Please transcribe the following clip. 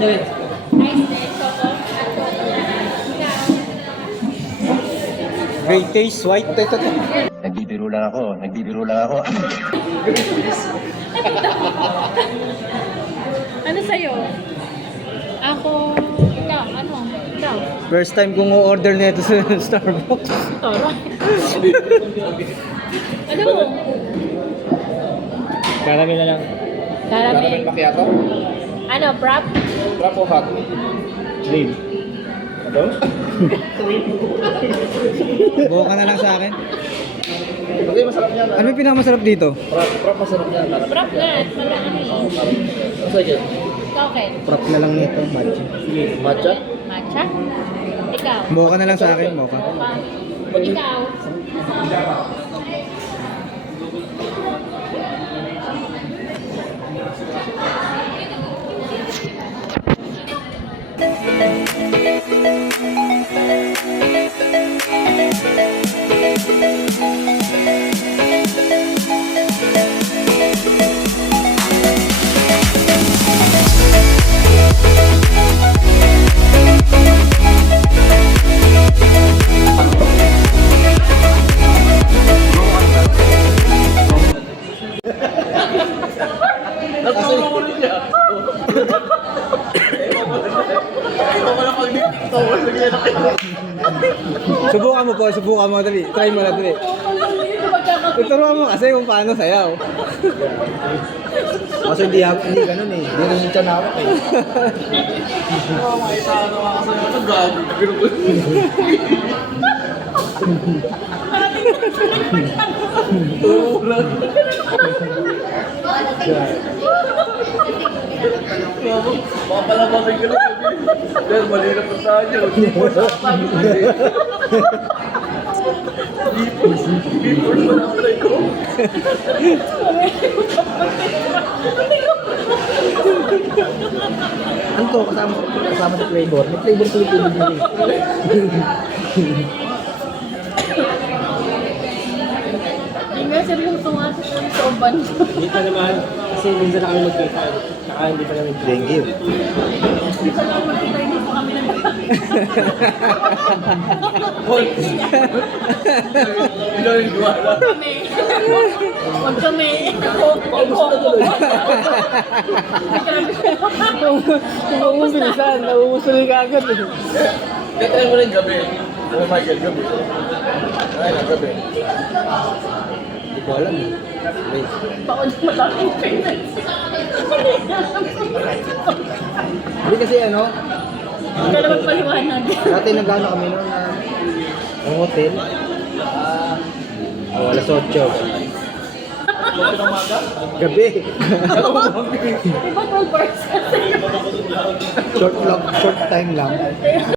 na rin. Ice din, Coco. At Coco. Ikaw. Great taste, white. Ito. Nagbibiro lang ako. Ano sa'yo? Ako. Ikaw. Ano? Ikaw. First time kong order nito sa Starbucks. Tara. Ano mo? Caramel na lang. Caramel. macchiato? Ano? Prop? Drop o hot? Cream. Ano? Buo ka na lang sa akin. Okay, masarap yan. Ano yung pinakamasarap dito? Prop masarap yan. Prop nga. Wala ano eh. Masarap yan. Ikaw, Ken. Prop na lang nito, matcha. Matcha? Matcha? Ikaw. Buo ka na lang sa akin, buo ka. Ikaw. Nagsusulit niya. Ikaw ka lang pag-tiktok. Subukan mo po, subukan mo. Dali, try mo na, dali. Tuturuan mo kasi kung paano sayaw. Kasi hindi ganun eh. Hindi rin siya nawak eh. Makita ka naman kasi ano, gago. Pero ko. Ulan. Papalabasin ka lang. Dahil malirap na tayo. Before mo na try ko. Ano to? Kasama sa flavor. May flavor tuloy din eh. Hindi nga seryoso nga sa uban. Dito naman, kasi minsan na kami magkita. Saka hindi pa namin. Thank you. Hindi pa lang magkita, hindi pa kami Ikaw yung duwala. kami. Huwag kami. Kung umbilisan, nauusuloy ka agad eh. Kaya mo rin gabi. Ano Michael, gabi. Ay, na gabi. Hindi ko alam eh. Wait. Baon mo lang yung payment. Hindi kasi ano, Hindi ka naman paliwanag. dati nag-ano kami noon na ang hotel. Alas 8. Gabi. Diba 12 hours? Short time lang.